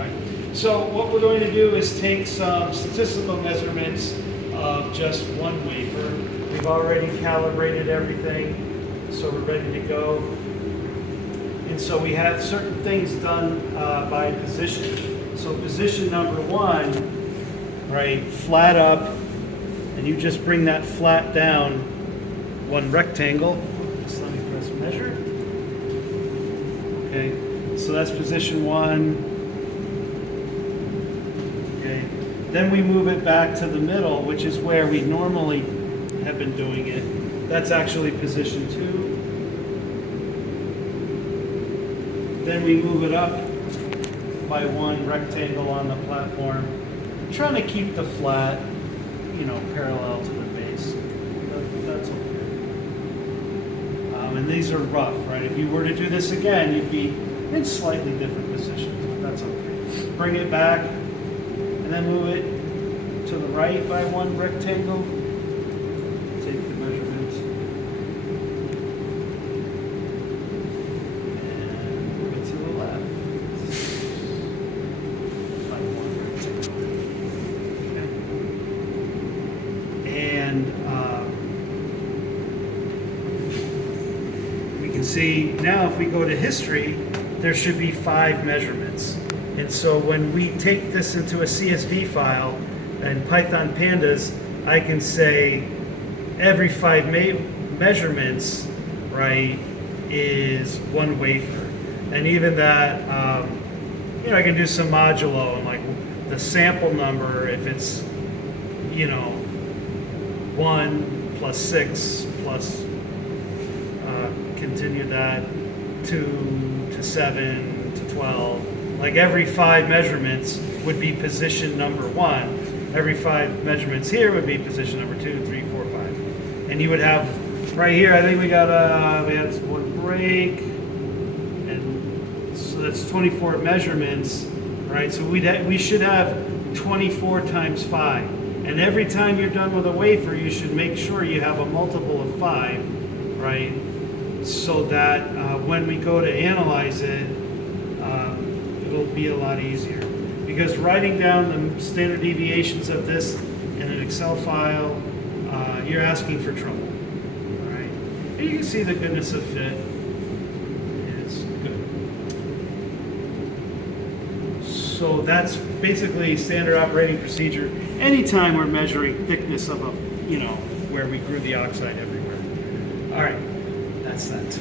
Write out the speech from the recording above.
right. So what we're going to do is take some statistical measurements of just one wafer. We've already calibrated everything, so we're ready to go. And so we have certain things done by position. So position number one, right, flat up, and you just bring that flat down one rectangle. Just let me press measure. Okay, so that's position one. Okay, then we move it back to the middle, which is where we normally have been doing it. That's actually position two. Then we move it up by one rectangle on the platform. I'm trying to keep the flat, parallel to the base. That's okay. And these are rough, right? If you were to do this again, you'd be in slightly different positions, but that's okay. Bring it back, and then move it to the right by one rectangle. Take the measurement. And move it to the left. By one rectangle. Okay. And we can see now if we go to history, there should be 5 measurements. And so when we take this into a CSV file and Python Pandas, I can say every 5 measurements, right, is one wafer. And even that, I can do some modulo and like the sample number, if it's, 1 plus 6 plus, continue that, 2 to 7 to 12. Like every 5 measurements would be position number 1. Every 5 measurements here would be position number 2, 3, 4, 5. And you would have right here, I think we had one break, and so that's 24 measurements, right? So we should have 24 times 5. And every time you're done with a wafer, you should make sure you have a multiple of 5, right? So that when we go to analyze it, it'll be a lot easier. Because writing down the standard deviations of this in an Excel file, you're asking for trouble. All right? And you can see the goodness of fit is good. So that's basically standard operating procedure. Anytime we're measuring thickness of where we grew the oxide everywhere. All right, that's that.